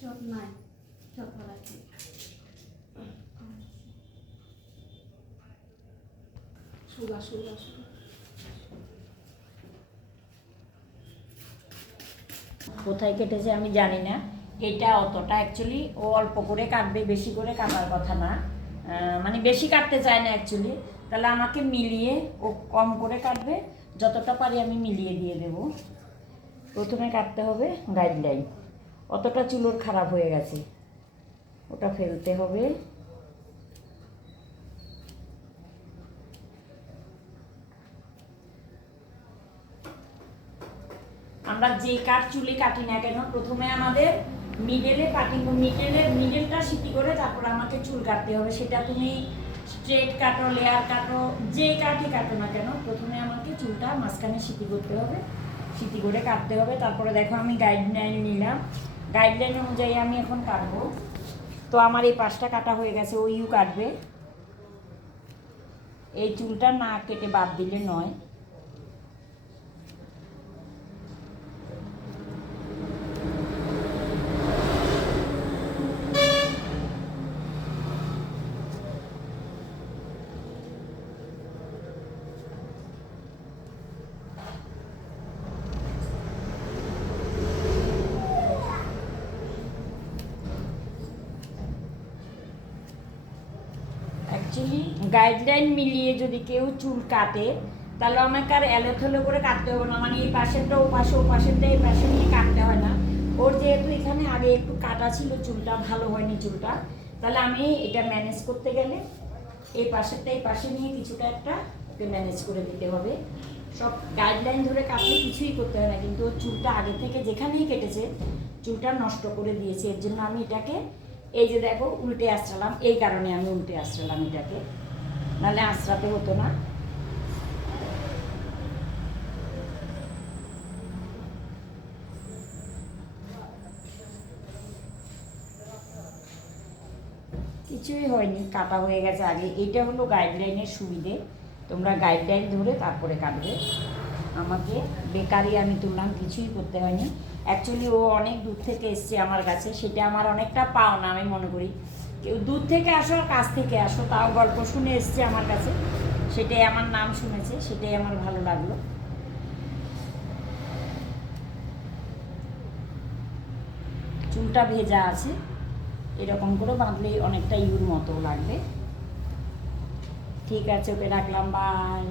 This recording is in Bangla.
চট নাই, চট রাখি শুলা শুলা শুলা। কোথায় কেটেছে আমি জানি না। এটা অতটা অ্যাকচুয়ালি ও অল্প করে কাটবে, বেশি করে কাটার কথা না, মানে বেশি কাটতে চায় না অ্যাকচুয়ালি। তাহলে আমাকে মিলিয়ে ও কম করে কাটবে, যতটা পারি আমি মিলিয়ে দিয়ে দেব। প্রথমে কাটতে হবে গাইডলাইন। অতটা চুলোর খারাপ হয়ে গেছে, ওটা ফেলতে হবে। আমরা যে কাট চুলি কাটি না কেন, প্রথমে আমাদের মিডেলে কাটিং, মিডেলটা সিটি করে তারপর আমাকে চুল কাটতে হবে। সেটা তুমি স্ট্রেট কাটো, লেয়ার কাটো, যে কাটই কাটো না কেন, প্রথমে আমাকে চুলটা মাঝখানে সিটি করতে হবে, সিটি করে কাটতে হবে। তারপরে দেখো আমি গাইডলাইন নিলাম, গাইডলাইন অনুযায়ী আমি এখন কাটবো। তো আমার এই পাশটা কাটা হয়ে গেছে, ও ইউ কাটবে। এই চুলটা না কেটে বাদ দিলে নয়। অ্যাকচুয়ালি গাইডলাইন মিলিয়ে যদি কেউ চুল কাটে তাহলে আমাকে আর এলোথেলো করে কাটতে হবে না, মানে এই পাশেরটা ও পাশে, ও পাশেরটা এই পাশে নিয়ে কাটতে হয় না। ওর যেহেতু এখানে আগে একটু কাটা ছিল, চুলটা ভালো হয়নি চুলটা, তাহলে আমি এটা ম্যানেজ করতে গেলে এই পাশেরটা এই পাশে নিয়ে কিছুটা একটা ওকে ম্যানেজ করে দিতে হবে। সব গাইডলাইন ধরে কাটলে কিছুই করতে হয় না, কিন্তু ওর চুলটা আগে থেকে যেখানেই কেটেছে চুলটা নষ্ট করে দিয়েছে। এর জন্য আমি এটাকে এই যে দেখো উল্টে আঁচড়ালাম, এই কারণে আমি উল্টে আঁচড়ালাম এটাকে, নাহলে আঁচড়াতে হতো না। কিছুই হয়নি, কাটা হয়ে গেছে আগে। এটা হলো গাইডলাইনের সুবিধে, তোমরা গাইডলাইন ধরে তারপরে কাটবে। আমাকে বেকারি আমি তুললাম, কিছুই করতে হয়নি। অ্যাকচুয়ালি ও অনেক দূর থেকে এসছে আমার কাছে, সেটা আমার অনেকটা পাওনা আমি মনে করি। কেউ দূর থেকে আসো আর কাছ থেকে আসো, তাও গল্প শুনে এসছে আমার কাছে, সেটাই আমার নাম শুনেছে, সেটাই আমার ভালো লাগলো। চুলটা ভেজা আছে, এরকম করে বাঁধলেই অনেকটা ইউর মতো লাগবে। ঠিক আছে, ওকে রাখলাম, বাই।